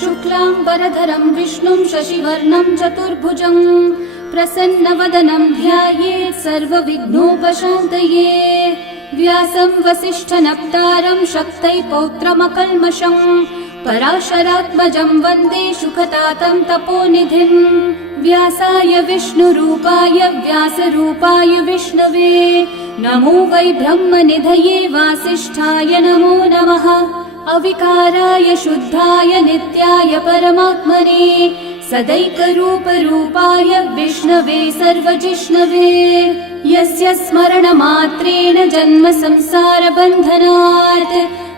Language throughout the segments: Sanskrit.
शुक्लांबरधरं विष्णुं शशिवर्णं चतुर्भुजं प्रसन्नवदनं ध्यायेत् सर्वविघ्नोपशान्तये। व्यासं वसिष्ठनप्तारं शक्तै पौत्रमकल्मषं पराशरात्मजं वन्दे शुकतातं तपोनिधिं। व्यासाय विष्णुरूपाय व्यासरूपाय विष्णवे नमो वै ब्रह्मनिधये वासिष्ठाय नमो नमः। अविकाराय शुद्धाय नित्याय परमात्मने सदैकरूपरूपाय विष्णवे सर्वजिष्णवे। यस्य स्मरणमात्रेण जन्म संसारबन्धनात्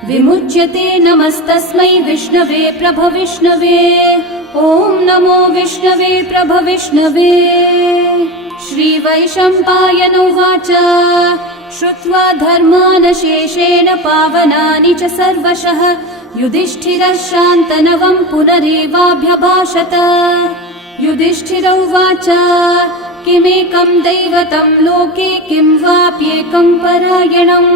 विमुच्यते नमस्तस्मै विष्णवे प्रभविष्णवे। ॐ नमो विष्णवे प्रभविष्णवे। श्रीवैशम्पायन उवाच श्रुत्वा धर्मानशेषेण पावनानि च सर्वशः युधिष्ठिरः शान्तनवं पुनरेवाभ्यभाषत। युधिष्ठिर उवाच किमेकं दैवतं लोके किं वाप्येकं परायणं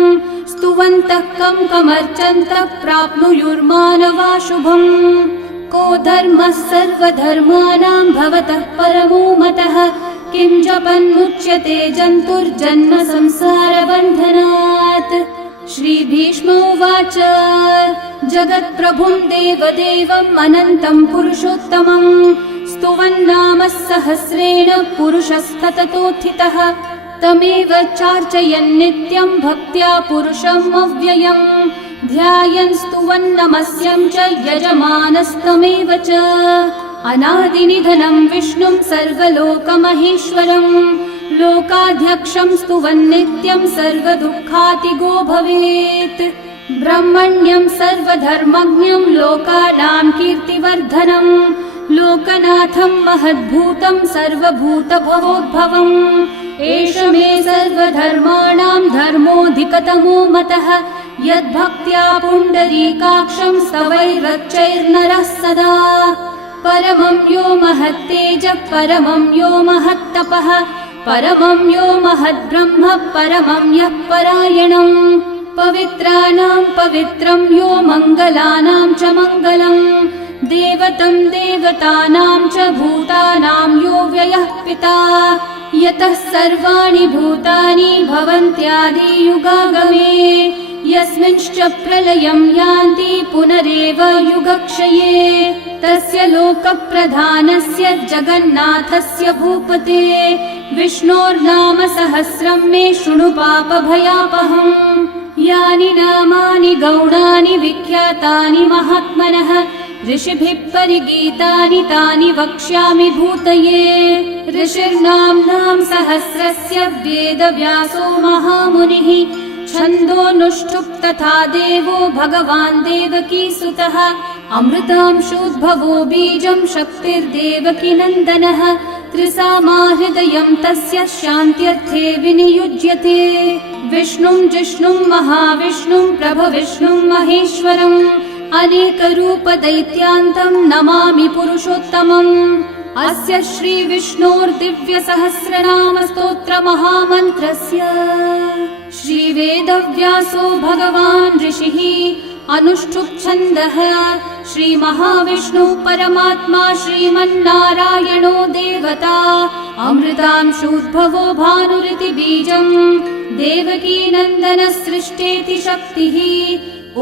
स्तुवन्तः कं कमर्चन्तः प्राप्नुयुर्मानवा शुभम्। को धर्मः सर्वधर्माणां भवतः परमो मतः किं जपन्मुच्यते जन्तुर्जन्म संसारबन्धनात्। श्रीभीष्म उवाच जगत्प्रभुं देवदेवम् अनन्तं पुरुषोत्तमं स्तुवन्नामः सहस्रेण पुरुषस्तततोत्थितः तमेव चार्चयन् नित्यं भक्त्या पुरुषम् अव्ययम् ध्यायन् स्तुवन्नमस्यं च यजमानस्तमेव च। अनादिनिधनं विष्णुं सर्वलोकमहेश्वरं लोकाध्यक्षं स्तुवन्नित्यं सर्वदुःखातिगो भवेत्। ब्रह्मण्यं सर्वधर्मज्ञं लोकानां कीर्तिवर्धनं लोकनाथं महद्भूतं सर्वभूतभवोद्भवम्। एष मे सर्वधर्माणां धर्मोऽधिकतमो मतः यद्भक्त्या पुण्डरीकाक्षं स्तवैरर्चैर्नरः सदा। परमं यो महत्तेजः परमं यो महत्तपः परमं यो महद्ब्रह्म परमं यः परायणं। पवित्राणां पवित्रं यो मङ्गलानां च मङ्गलं देवतं देवतानां च भूतानां यो व्ययः पिता यतः सर्वाणि भूतानि भवन्त्यादियुगागमे यस्मिंश्च प्रलयं यान्ति पुनरेव युगक्षये तस्य लोकप्रधानस्य जगन्नाथस्य भूपते विष्णोर्नाम सहस्रं मे शृणु पापभयापहम्। यानि नामानि गौणानि विख्यातानि महात्मनः ऋषिभिः परिगीतानि तानि वक्ष्यामि भूतये। ऋषिर्नाम्नां सहस्रस्य वेदव्यासो महामुनिः छन्दोऽनुष्ठुप् तथा देवो भगवान् देवकीसुतः अमृतांशोद्भवो बीजं शक्तिर्देवकी नन्दनः त्रिसामा हृदयं तस्य शान्त्यर्थे विनियुज्यते। विष्णुं जिष्णुं महाविष्णुं प्रभविष्णुं महेश्वरम् अनेकरूपदैत्यान्तं नमामि पुरुषोत्तमम्। अस्य श्रीविष्णोर्दिव्यसहस्रनामस्तोत्रमहामन्त्रस्य श्रीवेदव्यासो भगवान् ऋषिः अनुष्ठुप्-छन्दः श्रीमहाविष्णुः परमात्मा श्रीमन्नारायणो देवता अमृतांशोद्भवो भानुरिति बीजम् देवकी नन्दनः सृष्टेति शक्तिः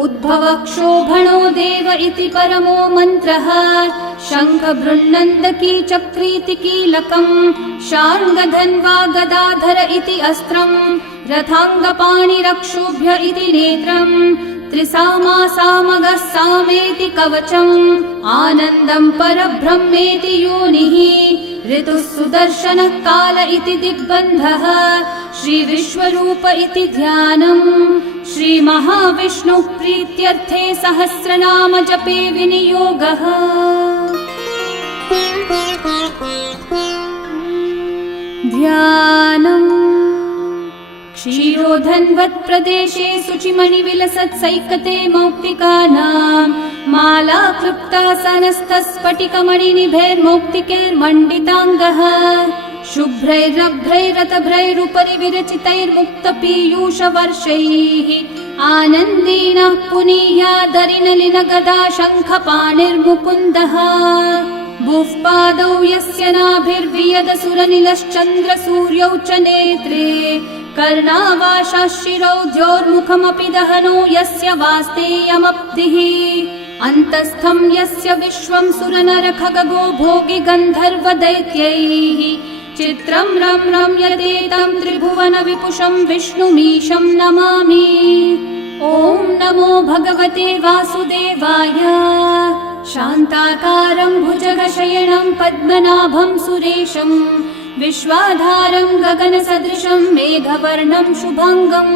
उद्भवक्षोभणो देव इति परमो मन्त्रः शङ्ख बृन्नन्दकी चक्रीति कीलकम् शार्ङ्गधन्वा गदाधर इति अस्त्रम् रथाङ्गपाणिरक्षोभ्य इति नेत्रम् त्रिसामा सामगः सामेति कवचम् आनन्दं परब्रह्मेति योनिः ऋतुः सुदर्शनः काल इति दिग्बन्धः श्रीविश्वरूप इति ध्यानम् श्रीमहाविष्णुः प्रीत्यर्थे सहस्रनाम जपे विनियोगः। ध्यानम् क्षीरोधन्वत्प्रदेशे शुचिमणिविलसत्सैकते मौक्तिकानां माला क्लृप्तासनस्थस्फटिकमणिनिभैर्मौक्तिकैर्मण्डिताङ्गः शुभ्रैरभ्रैरतभ्रैरुपरि विरचितैर्मुक्तपीयूषवर्षैः आनन्देन पुनीयादरिनलिनगदा शङ्खपाणिर्मुकुन्दः बुःपादौ यस्य नाभिर्वियदसुरनिलश्चन्द्रसूर्यौ च नेत्रे कर्णावाशाः शिरौ द्योर्मुखमपि दहनो यस्य वास्तेयमब्धिः अन्तस्थं यस्य विश्वं सुरनरखगो भोगि गन्धर्वदैत्यैः चित्रं रम्यते त्रिभुवन विपुषं विष्णुमीशं नमामि। ॐ नमो भगवते वासुदेवाय। शान्ताकारं भुजगशयनं पद्मनाभं सुरेशं विश्वाधारं गगनसदृशं मेघवर्णं शुभाङ्गं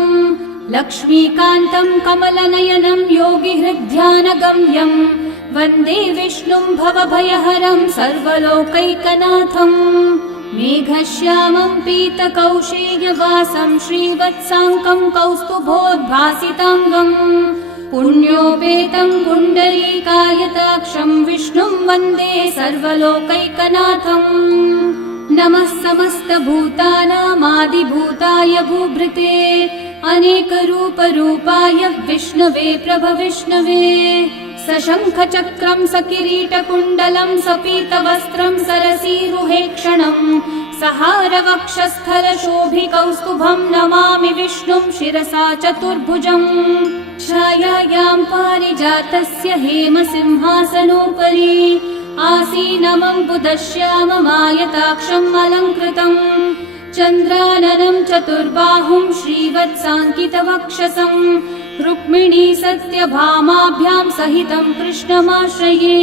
लक्ष्मीकान्तं कमलनयनं योगिहृद्ध्यानगम्यं वन्दे विष्णुं भवभयहरं सर्वलोकैकनाथं मेघश्यामं पीतकौशेयवासं श्रीवत्साङ्कं कौस्तुभोद्भासिताङ्गं पुण्योपेतं पुण्डरीकायताक्षं विष्णुं वन्दे सर्वलोकैकनाथम् नमः समस्तभूतानामादिभूताय भूभृते अनेकरूपरूपाय विष्णवे प्रभविष्णवे सशङ्खचक्रं सकिरीटकुण्डलं सपीतवस्त्रं सरसीरुहेक्षणं सहारवक्षस्थलशोभिकौस्तुभं नमामि विष्णुं शिरसा चतुर्भुजम् छायायां पारिजातस्य हेमसिंहासनोपरि आसीनमम्बुदश्याममायताक्षम् अलङ्कृतम् चन्द्राननं चतुर्बाहुं श्रीवत्साङ्कितवक्षसं रुक्मिणी सत्यभामाभ्यां सहितं कृष्णमाश्रये।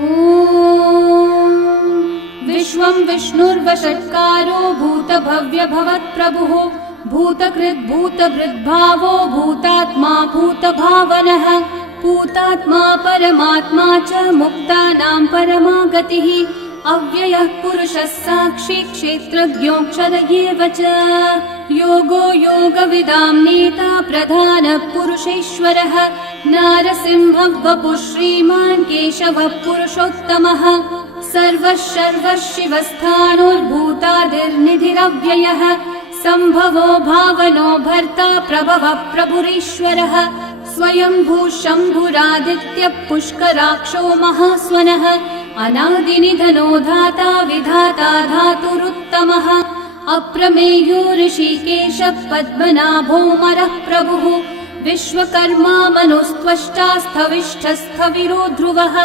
ॐ विश्वं विष्णुर्वषट्कारो भूतभव्यभवत्प्रभुः भूतकृद्भूतभृद्भावो भूतात्मा भूतभावनः भूतात्मा परमात्मा च मुक्तानां परमागतिः अव्ययः पुरुषः साक्षी क्षेत्रज्ञोऽक्षर एव च योगो योगविदां नेता प्रधानः पुरुषेश्वरः नारसिंहः वपुः श्रीमान् केशवः पुरुषोत्तमः सर्वः शर्वः शिवस्थाणुर्भूतादिर्निधिरव्ययः सम्भवो भावनो भर्ता प्रभवः प्रभुरीश्वरः स्वयंभू शम्भुरादित्यः पुष्कराक्षो महास्वनः अनादिनिधनो धाता विधाता धातुरुत्तमः अप्रमेयो ऋषिकेशः पद्मनाभोऽमरः प्रभुः विश्वकर्मा मनुस्त्वष्टा स्थविष्ठस्थविरो ध्रुवः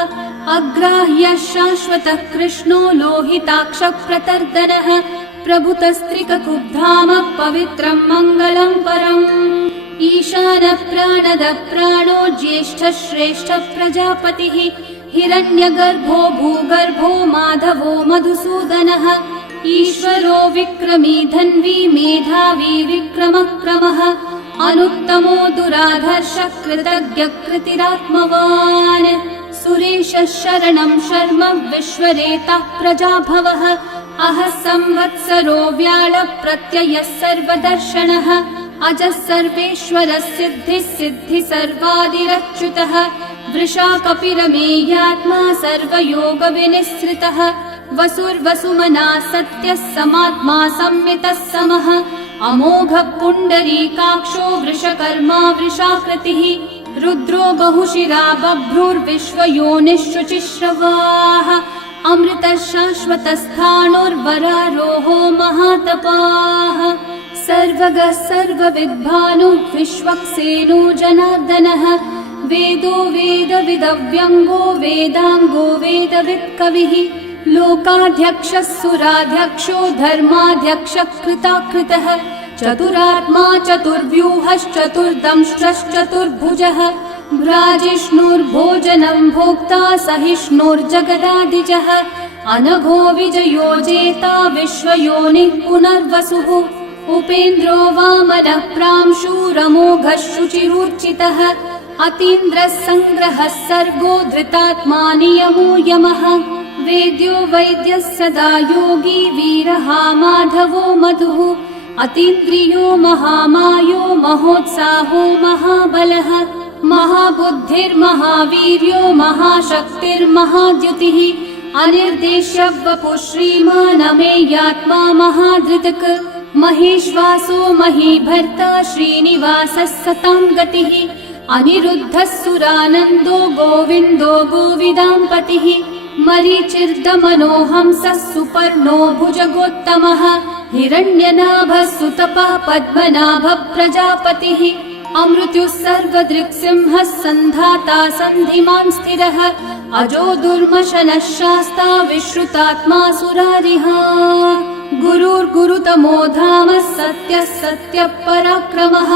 अग्राह्यः शाश्वतः कृष्णो लोहिताक्षः प्रतर्दनः प्रभुतस्त्रिककुब्धामः पवित्रं मङ्गलं परम् ईशानः प्राणदः प्राणो ज्येष्ठः श्रेष्ठः प्रजापतिः हिरण्यगर्भो भूगर्भो माधवो मधुसूदनः ईश्वरो विक्रमी धन्वी मेधावी विक्रमक्रमः अनुत्तमो दुराधर्षः कृतज्ञः कृतिरात्मवान् सुरेशः शरणं शर्म विश्वरेतः प्रजाभवः अहः संवत्सरो व्याळः प्रत्ययः सर्वदर्शनः अजः सर्वेश्वरः सिद्धिः सिद्धिः सर्वादिरच्युतः वृषा कपिरमेयात्मा सर्वयोगविनिःसृतः वसुर्वसुमना सत्यः समात्मा संमितः समः अमोघः पुण्डरीकाक्षो वृषकर्मा वृषाकृतिः रुद्रो बहुशिरा बभ्रुर्विश्वयोनिःशुचिश्रवाः अमृतः शाश्वतस्थाणुर्वरारोहो महातपाः सर्वगः सर्वविद्भानुः विश्वक्सेनो जनार्दनः वेदो वेदविदव्यङ्गो वेदाङ्गो वेदवित्कविः लोकाध्यक्षः सुराध्यक्षो धर्माध्यक्षः कृताकृतः चतुरात्मा चतुर्व्यूहश्चतुर्दंष्ट्रश्चतुर्भुजः भ्राजिष्णुर्भोजनं भोक्ता सहिष्णुर्जगदादिजः अनघो विजयो जेता विश्वयोनिः पुनर्वसुः उपेन्द्रो वामनः प्रांशुरमोघः शुचिरूर्चितः अतीन्द्रः सङ्ग्रहः सर्गो धृतात्मा नियमो यमः वेद्यो वैद्यः सदा योगी वीरः माधवो मधुः अतीन्द्रियो महामायो महोत्साहो महाबलः महाबुद्धिर्महावीर्यो महाशक्तिर्महाद्युतिः अनिर्देश्य वपुः श्रीमान् अमेयात्मा महाधृतक् महेश्वासो महीभर्ता श्रीनिवासः सतां गतिः अनिरुद्धः सुरानन्दो गोविन्दो गोविदाम्पतिः मरीचिर्दमनोहंसः सुपर्णो भुजगोत्तमः हिरण्यनाभः सुतपः पद्मनाभः प्रजापतिः अमृत्युः सर्वदृक्सिंहः सन्धाता सन्धिमान् स्थिरः अजो दुर्मशनः शास्ता विश्रुतात्मा सुरारिः गुरुर्गुरुतमो धामः सत्यः सत्यः पराक्रमः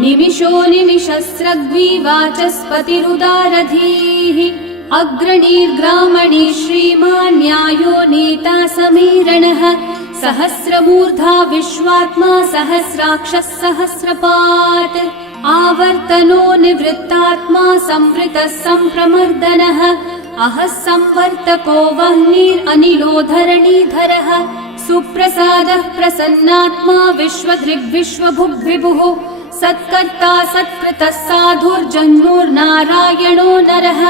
निमिषो निमिषस्रग्वी वाचस्पतिरुदारधीः अग्रणीर्ग्रामणी श्रीमान् न्यायो नेता समीरणः सहस्रमूर्धा विश्वात्मा सहस्राक्षः सहस्रपात् आवर्तनो निवृत्तात्मा संवृतः सम्प्रमर्दनः अहः संवर्तको वह्निरनिलो धरणीधरः सुप्रसादः प्रसन्नात्मा विश्वदृग्विश्वभुग्विभुः सत्कर्ता सत्कृतः साधुर्जन्मुर्नारायणो नरः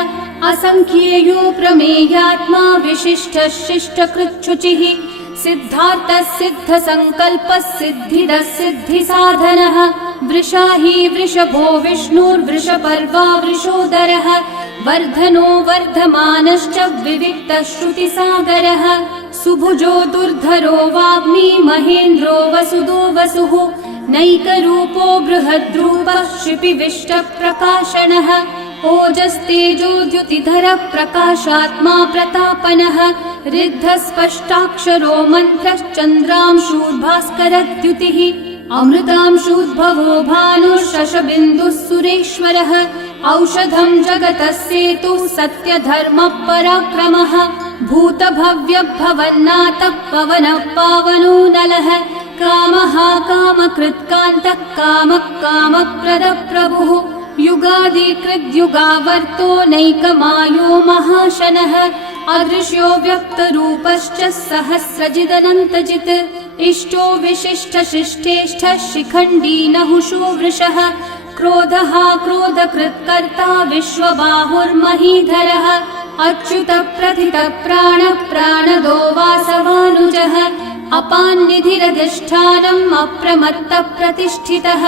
असंख्येयो प्रमेयात्मा विशिष्टः शिष्टकृच्छुचिः सिद्धार्थः सिद्धसङ्कल्पः सिद्धिदः सिद्धिसाधनः वृषाही वृषभो विष्णुर्वृषपर्वा वृषोदरः वर्धनो वर्धमानश्च विविक्तः श्रुतिसागरः सुभुजो दुर्धरो वाग्मी महेन्द्रो वसुदो वसुः नैकरूपो बृहद्रूपः क्षिपिविष्टप्रकाशनः ओजस्तेजोद्युतिधरः प्रकाशात्मा प्रतापनः रिद्धस्पष्टाक्षरो मन्त्रश्चन्द्रांशूर्भास्करद्युतिः अमृतांशूद्भवो भानुः शशबिन्दुः सुरेश्वरः औषधं जगतः सेतुः सत्यधर्मः पराक्रमः भूतभव्यभवन्नाथः पवनः पावनो नलः कामः कामकृत्कान्तः कामः कामप्रदः प्रभुः युगादिकृद्युगावर्तो नैकमायो महाशनः अदृश्यो व्यक्तरूपश्च सहस्रजिदनन्तजित् इष्टो विशिष्टशिष्टेष्ठः शिखण्डी नहुषो वृषः क्रोधः क्रोधकृत्कर्ता विश्वबाहुर्महीधरः अच्युतः प्रथितः प्राणः प्राणदो वासवानुजः अपान्निधिरधिष्ठानम् अप्रमत्तः प्रतिष्ठितः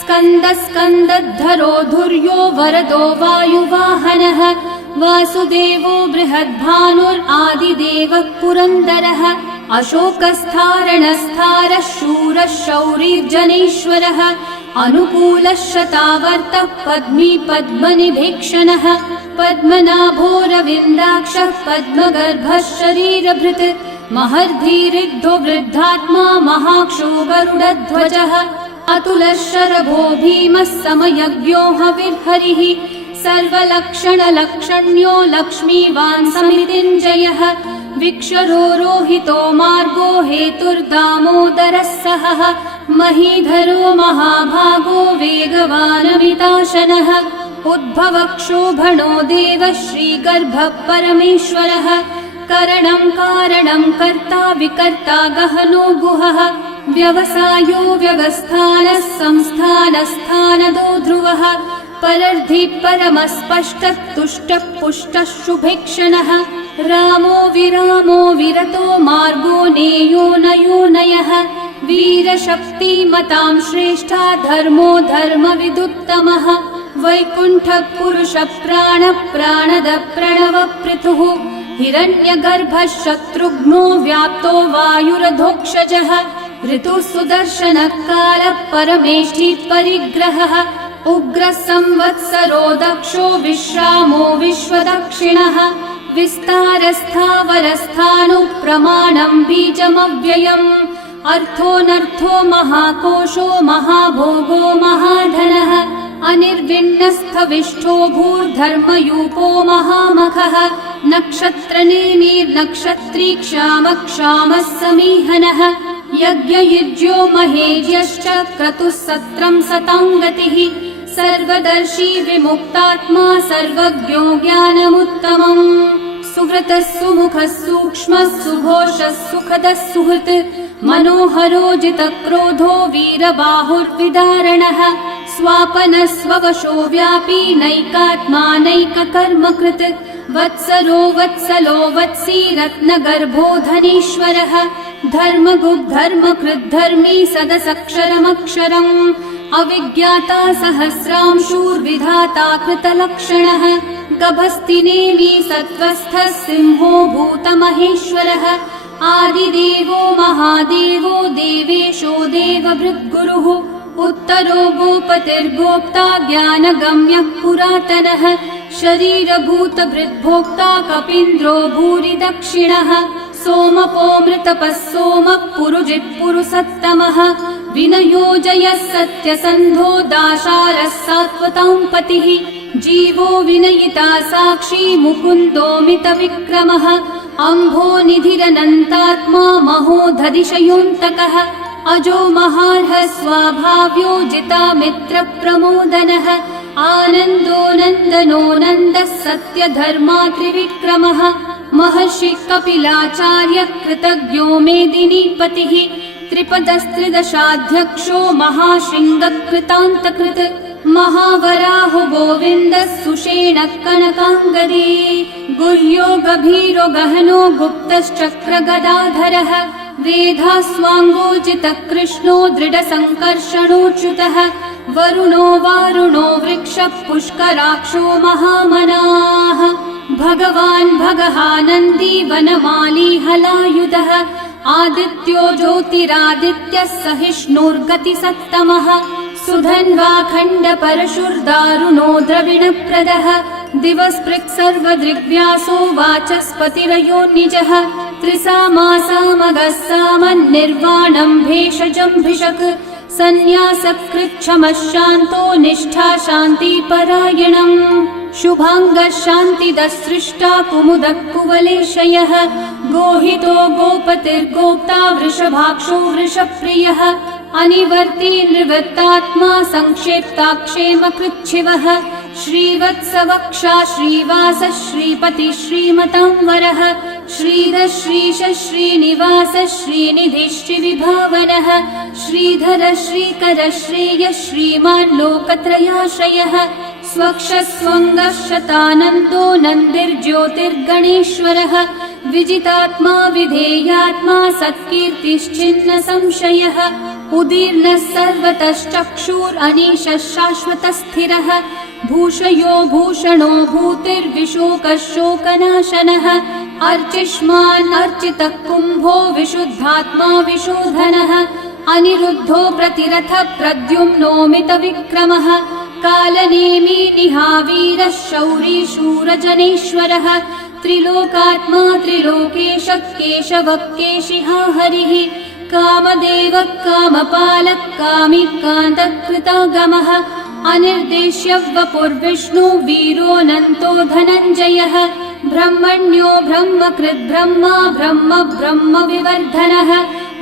स्कन्दः स्कन्दद्धरो धुर्यो वरदो वायुवाहनः वासुदेवो बृहद्भानुरादिदेवः पुरन्दरः अशोकस्थारणस्थारः शूरः शौरिर्जनेश्वरः अनुकूलः शतावर्तः पद्मी पद्मनिभीक्षणः पद्मनाभोरविन्दाक्षः पद्मगर्भः शरीरभृत् महर्धिरिग्धो वृद्धात्मा महाक्षो गरुडध्वजः अतुलः शरभो भीमः समयज्ञो हविर्हरिः सर्वलक्षणलक्षण्यो लक्ष्मीवान् समितिञ्जयः विक्षरो रोहितो मार्गो हेतुर्दामोदरः सहः महीधरो महाभागो वेगवानमिताशनः उद्भवक्षोभणो देवः श्रीगर्भः परमेश्वरः करणं कारणं कर्ता विकर्ता गहनो गुहः व्यवसायो व्यवस्थानः संस्थानस्थानदो ध्रुवः परर्धि परमस्पष्टः तुष्टः पुष्टः शुभेक्षणः रामो विरामो विरतो मार्गो नेयो नयो नयः वीरशक्तिमतां श्रेष्ठा धर्मो धर्मविदुत्तमः वैकुण्ठः पुरुषः प्राणः प्राणदः प्रणवपृथुः हिरण्यगर्भः शत्रुघ्नो व्याप्तो वायुरधोक्षजः ऋतुः सुदर्शनः कालः परमेष्ठी परिग्रहः उग्रः संवत्सरो दक्षो विश्रामो विश्वदक्षिणः विस्तारस्थावरस्थाणु प्रमाणं बीजमव्ययम् अर्थोऽनर्थो महाकोशो महाभोगो महाधनः अनिर्विण्णस्थविष्ठो भूर्धर्मयूपो महामखः नक्षत्रनेमिर्नक्षत्री क्षामः समीहनः यज्ञयुज्यो महेज्यश्च क्रतुः सत्रं सतां गतिः सर्वदर्शी विमुक्तात्मा सर्वज्ञो ज्ञानमुत्तमम् सुव्रतः सुमुखः सूक्ष्मः सुघोषः सुखदः सुहृत् मनोहरो जितक्रोधो वीरबाहुर्विदारणः स्वापनः स्ववशो व्यापी नैकात्मा नैककर्मकृत् वत्सरो वत्सलो वत्सी रत्नगर्भो धनीश्वरः धर्मगुग्धर्मकृद्धर्मी सदसक्षरमक्षरम् अविज्ञाता सहस्रांशूर्विधाता कृतलक्षणः गभस्तिनेमि सत्त्वस्थः सिंहो भूतमहेश्वरः आदिदेवो महादेवो देवेशो देवभृद्गुरुः उत्तरो गोपतिर्गोप्ता ज्ञानगम्यः पुरातनः शरीरभूतभृद्भोक्ता कपीन्द्रो भूरि दक्षिणः सोमपो मृतपः सोमः पुरुजित्पुरुसत्तमः विनयोजयः सत्यसन्धो दाशारः सात्वतां पतिः जीवो विनयिता साक्षी मुकुन्दोमितविक्रमः अम्भो निधिरनन्तात्मा महोदधिशयोऽन्तकः अजो महार्हः स्वाभाव्यो जितामित्रप्रमोदनः आनन्दो नन्दनो नन्दः सत्यधर्मा त्रिविक्रमः महर्षि कपिलाचार्य कृतज्ञो मेदिनीपतिः त्रिपदस्त्रिदशाध्यक्षो महाशृङ्गकृतान्तकृत् महावराहो गोविन्दः सुषेणः कनकाङ्गदी गुह्यो गभीरो गहनो गुप्तश्चक्रगदाधरः वेधास्वाङ्गोजितः कृष्णो दृढसङ्कर्षणोच्युतः वरुणो वारुणो वृक्षः पुष्कराक्षो महामनाः भगवान् भगहानन्दी वनमाली हलायुधः आदित्यो ज्योतिरादित्यः सहिष्णुर्गतिसत्तमः सुधन्वा खण्डपरशुर्दारुणो द्रविणप्रदः दिवस्पृक् सर्वदृग्व्यासो वाचस्पतिरयो निजः त्रिसामासामगः सामन्निर्वाणं भेषजम्भिषक् सन्न्यासकृच्छमः शान्तो निष्ठा शान्तिपरायणम् शुभाङ्गः शान्तिदः सृष्टा कुमुदः कुवलेशयः गोहितो गोपतिर्गोप्ता वृषभाक्षो वृषप्रियः अनिवर्ती निवृत्तात्मा संक्षेप्ताक्षेमकृच्छिवः श्रीवत्सवक्षा श्रीवास श्रीपति श्रीमतांवरः श्रीधर श्रीश श्रीनिवास श्रीनिधि श्रीविभावनः श्रीधर श्रीकर श्रेय श्रीमान् लोकत्रयाश्रयः स्वक्षस्वङ्गः शतानन्दो नन्दिर्ज्योतिर्गणेश्वरः विजितात्मा विधेयात्मा सत्कीर्तिश्चिन्न संशयः उदीर्णः सर्वतश्चक्षुरनीशः शाश्वतस्थिरः भूषयो भूषणो भूतिर्विशोकः शोकनाशनः अर्चिष्मान् अर्चितः कुम्भो विशुद्धात्मा विशोधनः अनिरुद्धो प्रतिरथः प्रद्युम्नोमितविक्रमः कालनेमी निहावीरः शौरी शूरजनेश्वरः त्रिलोकात्मा त्रिलोकेशः केशवः केशिहा हरिः कामदेवः कामपालः कामी कान्तः कृतागमः अनिर्देश्य वपुर्विष्णु वीरोऽनन्तो धनञ्जयः ब्रह्मण्यो ब्रह्मकृद् ब्रह्मा ब्रह्म ब्रह्म विवर्धनः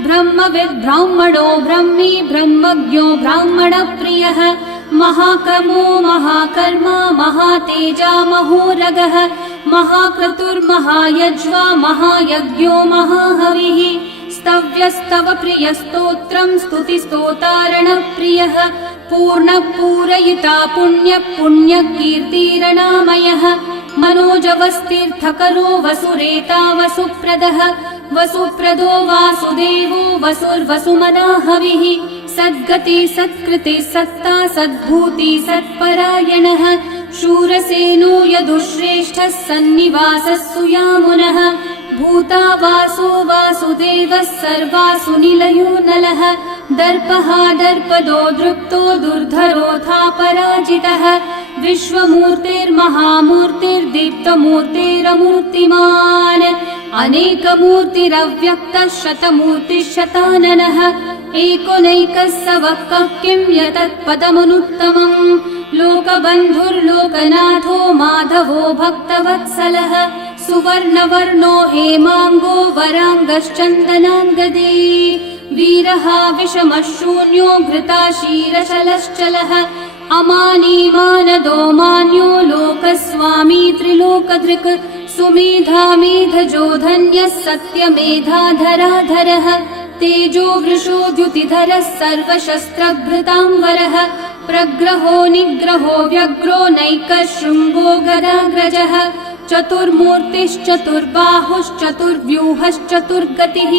ब्रह्मविद् ब्राह्मणो ब्रह्मी ब्रह्मज्ञो ब्राह्मणप्रियः महाकर्मो महाकर्मा महातेजा महोरगः महाक्रतुर्महायज्वा महायज्ञो महाहविः स्तव्यस्तव प्रियस्तोत्रं स्तुतिस्तोतारणप्रियः पूर्णपूरयिता पुण्यकीर्तिरणामयः मनोजवस्तीर्थकरो वसुरेता वसुप्रदः वसुप्रदो वासुदेवो वसुर्वसुमनाहविः सद्गति सत्कृति सत्ता सद्भूति सत्परायणः शूरसेनो यदुश्रेष्ठः सन्निवासः सुयामुनः भूता वासो वासुदेवः सर्वासु निलयो नलः दर्पः दर्पदो दृप्तो दुर्धरोऽथा पराजितः विश्वमूर्तिर्महामूर्तिर्दीप्तमूर्तिरमूर्तिमान् अनेकमूर्तिरव्यक्तः शतमूर्तिशताननः एकोनैकः स वः किं यतत्पदमनुत्तमम् लोकबन्धुर्लोकनाथो माधवो भक्तवत्सलः सुवर्णवर्णो हेमाङ्गो वराङ्गश्चन्दनाङ्गदे वीरः विषमः शून्यो घृताशीरशलश्चलः अमानी मानदो मान्यो लोकस्वामी त्रिलोकधृक् सुमेधामेधजो धन्यः सत्यमेधाधराधरः तेजो वृषो द्युतिधरः सर्वशस्त्रभृताम्बरः प्रग्रहो निग्रहो व्यग्रो नैकः शृङ्गो गदाग्रजः चतुर्मूर्तिश्चतुर्बाहुश्चतुर्व्यूहश्चतुर्गतिः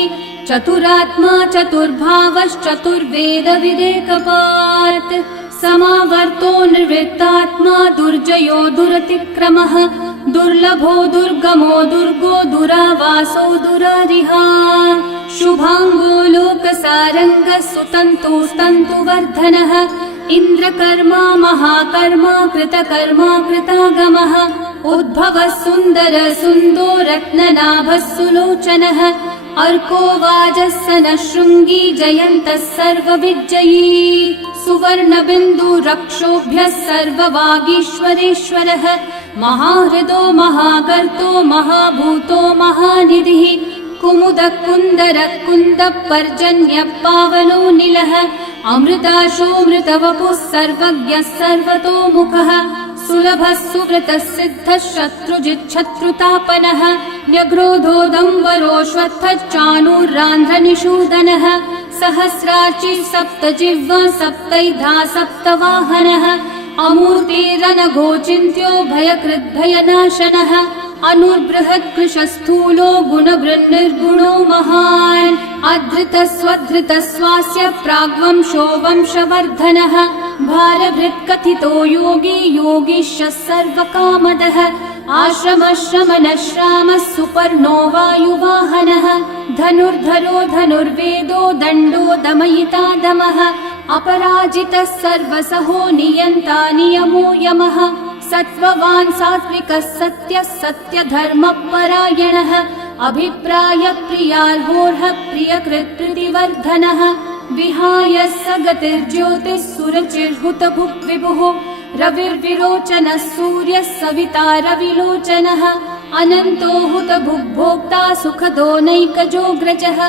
चतुरात्मा चतुर्भावश्चतुर्वेदविदेकपात् समावर्तो निर्वृत्तात्मा दुर्जयो दुरतिक्रमः दुर्लभो दुर्गमो दुर्गो दुरावासो दुरारिहा शुभाङ्गो लोकसारङ्गः सुतन्तुस्तन्तुवर्धनः इन्द्रकर्मा महाकर्मा कृतकर्मा कृतागमः उद्भवः सुन्दर सुन्दो रत्ननाभः सुलोचनः अर्को वाजः सनः शृङ्गी जयन्तः सर्वविजयी सुवर्णबिन्दु रक्षोभ्यः सर्ववागीश्वरेश्वरः महाहृदो महाकर्तो महाभूतो महानिधिः कुमुदः कुन्दरः कुन्दः पर्जन्यः पावनो निलः अमृताशोऽमृतवपुः सर्वज्ञः सर्वतोमुखः सुलभः सुव्रतः सिद्धः शत्रुजिच्छत्रुतापनः न्यग्रोधोदंवरोऽश्वत्थः चाणूरान्ध्रनिषूदनः सहस्रार्ची सप्तजिह्वा सप्तैधा सप्तवाहनः अमूर्तिरनघोचिन्त्यो भयकृद्भयनाशनः अनुर्बृहत्कृशस्थूलो गुणवृन्निर्गुणो महान् अधृतस्वधृतस्वास्य प्राग्वंशो वंशवर्धनः भारभृत्कथितो योगी योगीशः सर्वकामदः आश्रमश्रमणश्रामः सुपर्णो वायुवाहनः धनुर्धरो धनुर्वेदो दण्डो दमयिता दमः अपराजितः सर्वसहो नियन्ता नियमो यमः सत्त्ववान् सात्विकः सत्यः सत्यधर्मपरायणः अभिप्रायप्रियार्होर्हः प्रियकृत्प्रीतिवर्धनः विहाय स गतिर्ज्योतिः सुरचिर्हुतभुक् विभुः रविर्विरोचनः सूर्यः सविता रविलोचनः अनन्तो हुतभुग्भोक्ता सुखदो नैकजोऽग्रजः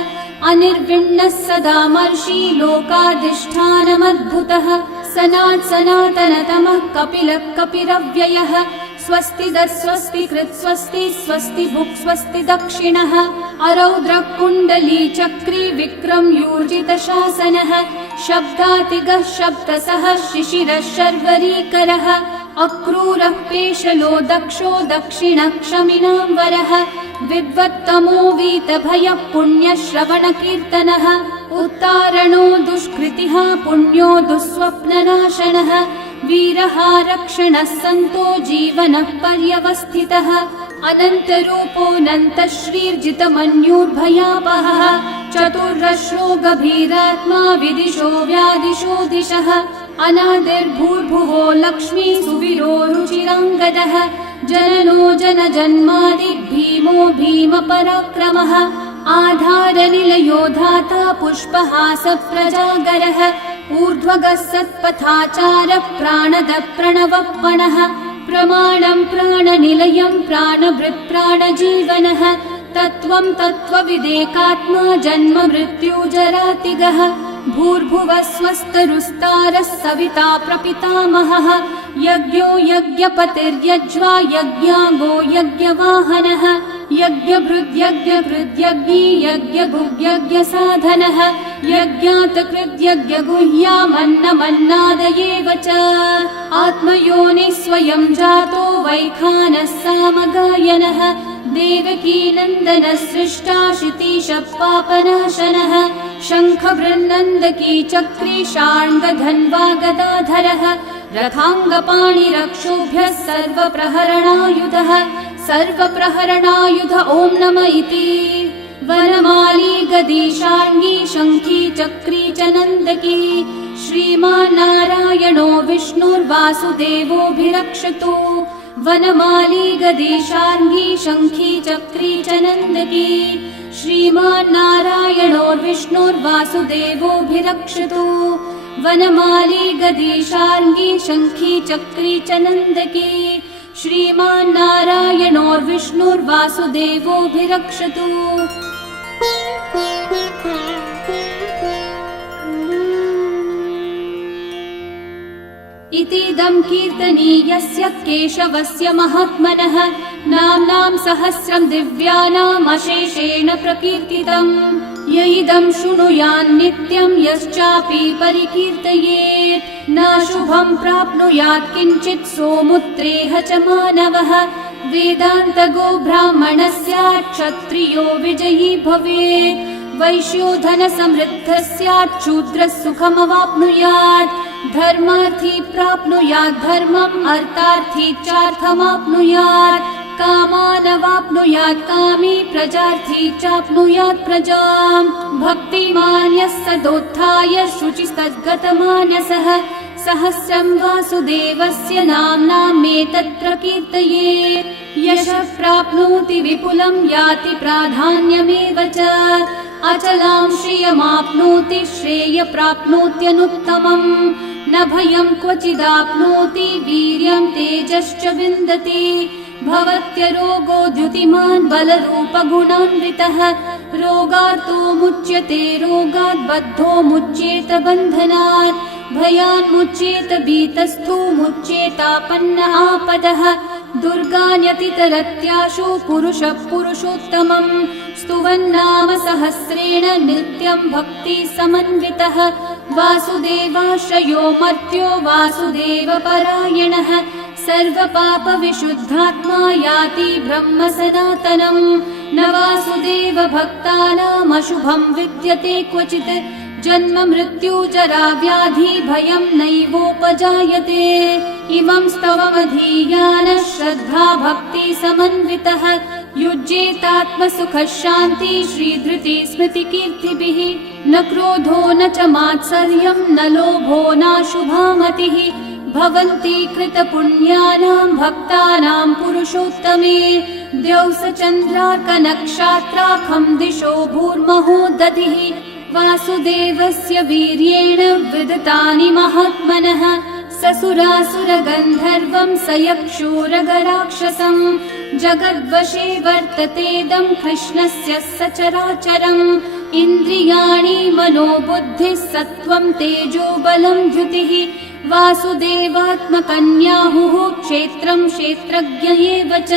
अनिर्विण्णः सदा मर्षि लोकाधिष्ठानमद्भुतः सनातनतमः कपिलः कपिरव्ययः स्वस्ति कृत् स्वस्ति स्वस्ति भुक् स्वस्ति दक्षिणः अरौद्रः कुण्डली चक्री विक्रम यूर्जित शासनः शब्दातिगः शब्दसः शिशिरः शर्वरीकरः अक्रूरः पेशलो दक्षो दक्षिणः क्षमिनाम्बरः विद्वत्तमो वीतभयः पुण्यश्रवणकीर्तनः उत्तारणो दुष्कृतिः पुण्यो दुःस्वप्ननाशनः वीरः रक्षणः सन्तो जीवनः पर्यवस्थितः अनन्तरूपोऽनन्तश्रीर्जितमन्युर्भयापहः चतुर्रश्रो गभीरात्मा विदिशो व्यादिशो दिशः अनादिर्भूर्भुवो लक्ष्मी सुवीरो रुचिराङ्गदः जननो जनजन्मादि भीमो भीमपराक्रमः आधारनिलयो धाता पुष्पहास प्रजागरः ऊर्ध्वगः सत्पथाचारः प्राणदः प्रणवपणः प्रमाणं प्राणनिलयं प्राणभृत् प्राणजीवनः तत्त्वं तत्त्वविदेकात्मा जन्म मृत्युजरातिगः भूर्भुवः स्वस्तरुस्तारः सविता प्रपितामहः यज्ञो यज्ञपतिर्यज्वा यज्ञाङ्गो यज्ञवाहनः यज्ञभृद्यज्ञकृद्यज्ञी यज्ञभुग्यज्ञसाधनः यज्ञातकृद्यज्ञगुह्यामन्नमन्नादयेव च आत्मयोनिः स्वयं जातो वैखानः सामगायनः देवकीनन्दनः सृष्टा शितीशः पापनाशनः शङ्खवृन्नन्दकी चक्री शार्ङ्गधन्वा गदाधरः रथाङ्गपाणिरक्षोभ्यः सर्वप्रहरणायुध ॐ नम इति वनमाली गदी शार्ङ्गी शङ्खी चक्री च नन्दकी श्रीमान्नारायणो विष्णुर्वासुदेवोऽभिरक्षतु वनमाली गदी शार्ङ्गी शङ्खी चक्री च नन्दकी श्रीमान्नारायणो विष्णुर्वासुदेवोऽभिरक्षतु वनमाली गदी शार्ङ्गी शङ्खी चक्री च नन्दकी श्रीमान्नारायणो विष्णुर्वासुदेवोऽभिरक्षतु इतीदं कीर्तनीयस्य केशवस्य महात्मनः नाम्नां सहस्रं दिव्यानामशेषेण प्रकीर्तितम्। य इदं शृणुयान् नित्यं यश्चापि परिकीर्तयेत् नाशुभं प्राप्नुयात् किञ्चित् सोमुत्रेह च मानवः। वेदान्तगो ब्राह्मणः स्यात् क्षत्रियो विजयी भवेत् वैश्यो धनसमृद्धः स्यात् शूद्रः सुखमवाप्नुयात् धर्मार्थी प्राप्नुयात् धर्मम् अर्थार्थी चार्थमाप्नुयात् कामानवाप्नुयात् कामी प्रजार्थी चाप्नुयात् प्रजाम्। भक्तिमान् यः सदोत्थाय शुचिस्तद्गतमानसः सहस्रं वासुदेवस्य नाम्नामेतत् प्रकीर्तये। यशः प्राप्नोति विपुलं याति प्राधान्यमेव च अचलां श्रियमाप्नोति श्रेय प्राप्नोत्यनुत्तमम्। न भयं क्वचिदाप्नोति वीर्यं तेजश्च विन्दति भवत्यरोगो द्युतिमान् बलरूपगुणान्वितः। रोगार्तो मुच्यते रोगात् बद्धो मुच्येत बन्धनात् भयान् मुच्येत भीतस्थो मुच्येतापन्न आपदः। दुर्गान्यतितरत्याशु पुरुषः पुरुषोत्तमम् स्तुवन्नाम सहस्रेण नित्यं भक्ति समन्वितः। वासुदेवाश्रयो मर्त्यो वासुदेवपरायणः सर्वपाप विशुद्धात्मा याति ब्रह्म सनातनम्। न वासुदेव भक्तानामशुभं विद्यते क्वचित् जन्म मृत्यु जरा व्याधि भयं नैवोपजायते। इमं स्तवमधीयानः श्रद्धा भक्ति समन्वितः युज्येतात्मसुखः शान्ति श्रीधृति स्मृति कीर्तिभिः। न क्रोधो न च मात्सर्यं न लोभो नाशुभा मतिः भवन्ति कृतपुण्यानां भक्तानां पुरुषोत्तमे। द्यौस चन्द्रार्कनक्षत्राखं दिशो भूर्महोदधिः वासुदेवस्य वीर्येण विदतानि महात्मनः। ससुरासुरगन्धर्वं स यक्षोरगराक्षसम् जगद्वशे वर्ततेदं कृष्णस्य सचराचरम्। इन्द्रियाणि मनोबुद्धिः सत्त्वं तेजो बलं द्युतिः वासुदेवात्मकन्याहुः क्षेत्रं क्षेत्रज्ञ एव च।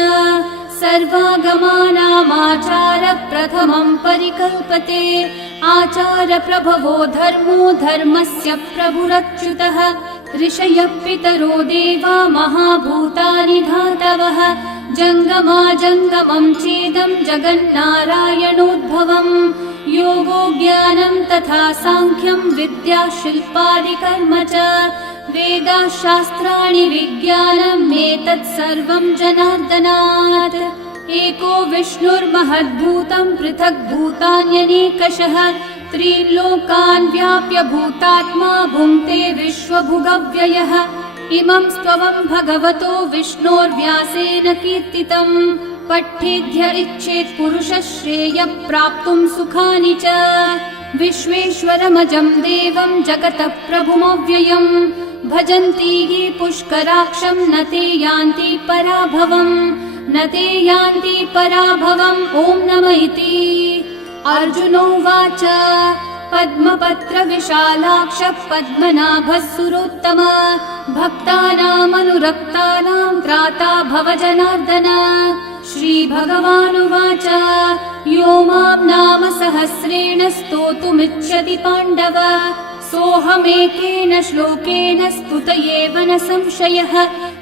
सर्वागमानामाचार प्रथमं परिकल्पते आचार प्रभवो धर्मो धर्मस्य प्रभुरच्युतः। ऋषयः पितरो देवा महाभूतानि धातवः जङ्गमाजङ्गमं चेदं जगन्नारायणोद्भवम्। योगो ज्ञानं तथा साङ्ख्यं विद्या शिल्पादिकर्म च वेदाः शास्त्राणि विज्ञानमेतत् सर्वं जनार्दनात्। एको विष्णुर्महद्भूतं पृथग्भूतान्यनेकशः त्रीन् लोकान् व्याप्य भूतात्मा भुङ्क्ते विश्वभुगव्ययः। इमं स्तवं भगवतो विष्णोर्व्यासेन कीर्तितम् पठेद्य इच्छेत् पुरुषः श्रेयः प्राप्तुं सुखानि च। विश्वेश्वरमजं देवं जगतः प्रभुमव्ययम् भजन्ति ये पुष्कराक्षं न ते यान्ति पराभवम् न ते यान्ति पराभवम्। ॐ नमः इति। अर्जुनोवाच पद्मपत्रविशालाक्षः पद्मनाभः सुरोत्तम भक्तानामनुरक्तानां त्राता भव जनार्दन। श्रीभगवानुवाच यो मां नाम सहस्रेण स्तोतुमिच्छति पाण्डव सोऽहमेकेन श्लोकेन स्तुत एव न संशयः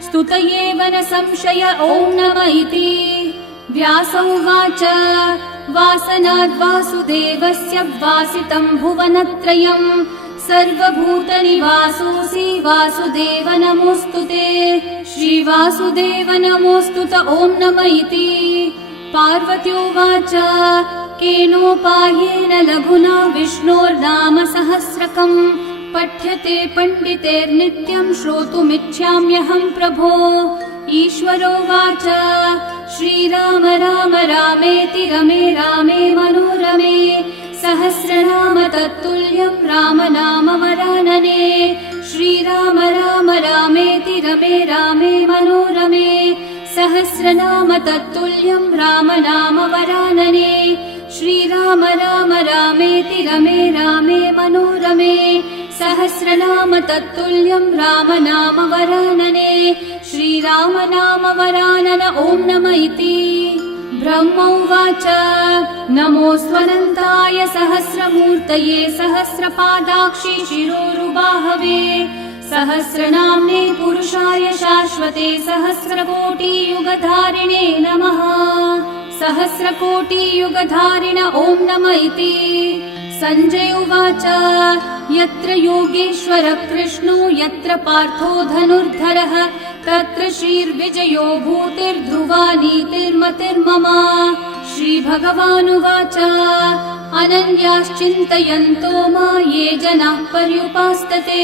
स्तुत एव न संशय। ॐ नमः इति। व्यास उवाच वासनाद्वासुदेवस्य वासितं भुवनत्रयं सर्वभूतनिवासोऽसि वासुदेव नमोऽस्तु ते। श्रीवासुदेव नमोऽस्तु त। ॐ नमः इति। पार्वत्योवाच केनोपायेन लघुना विष्णोर्नाम सहस्रकम् पठ्यते पण्डितेर्नित्यं श्रोतुमिच्छाम्यहं प्रभो। ईश्वरोवाच श्रीराम राम रामेति रमे रामे मनोरमे सहस्रनाम तत्तुल्यं राम नाम वरानने। श्रीराम राम रामेति रमे रामे मनोरमे सहस्रनाम तत्तुल्यं राम नाम वरानने। श्रीराम राम रामेति रमे रामे मनोरमे सहस्रनाम तत्तुल्यं रामनाम वरानने श्रीरामनाम वरानन ॐ नम इति ब्रह्म उवाच नमोऽस्त्वनन्ताय सहस्रमूर्तये सहस्रपादाक्षि शिरोरुबाहवे सहस्रनाम्ने पुरुषाय शाश्वते सहस्रकोटियुगधारिणे नमः सहस्रकोटियुगधारिण ॐ नम इति सञ्जय उवाच यत्र योगेश्वर कृष्णो यत्र पार्थो धनुर्धरः तत्र श्रीर्विजयो भूतिर्ध्रुवा नीतिर्मतिर्मम श्रीभगवानुवाच अनन्याश्चिन्तयन्तो मा ये जनाः पर्युपासते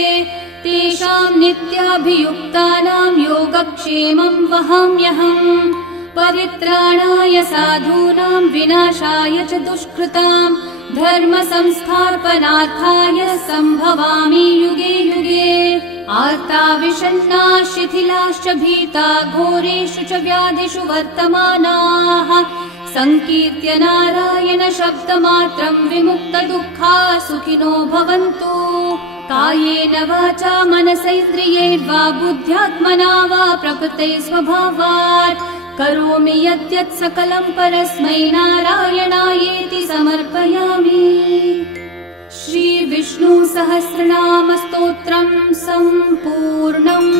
तेषां नित्याभियुक्तानां योगक्षेमं वहाम्यहम् परित्राणाय साधूनां विनाशाय च दुष्कृतां धर्म संस्थापनार्थाय सम्भवामि युगे युगे आर्ता विषण्णा शिथिलाश्च भीता घोरेषु च व्याधिषु वर्तमानाः संकीर्त्य नारायण शब्दमात्रं विमुक्तदुःखा सुखिनो भवन्तु कायेन वाचा मनसैन्द्रियैर्वा बुद्ध्यात्मना वा प्रकृते स्वभावात् करोमि यद्यत् सकलं परस्मै नारायणायेति समर्पयामि। श्री विष्णु सहस्रनाम स्तोत्रं सम्पूर्णम्।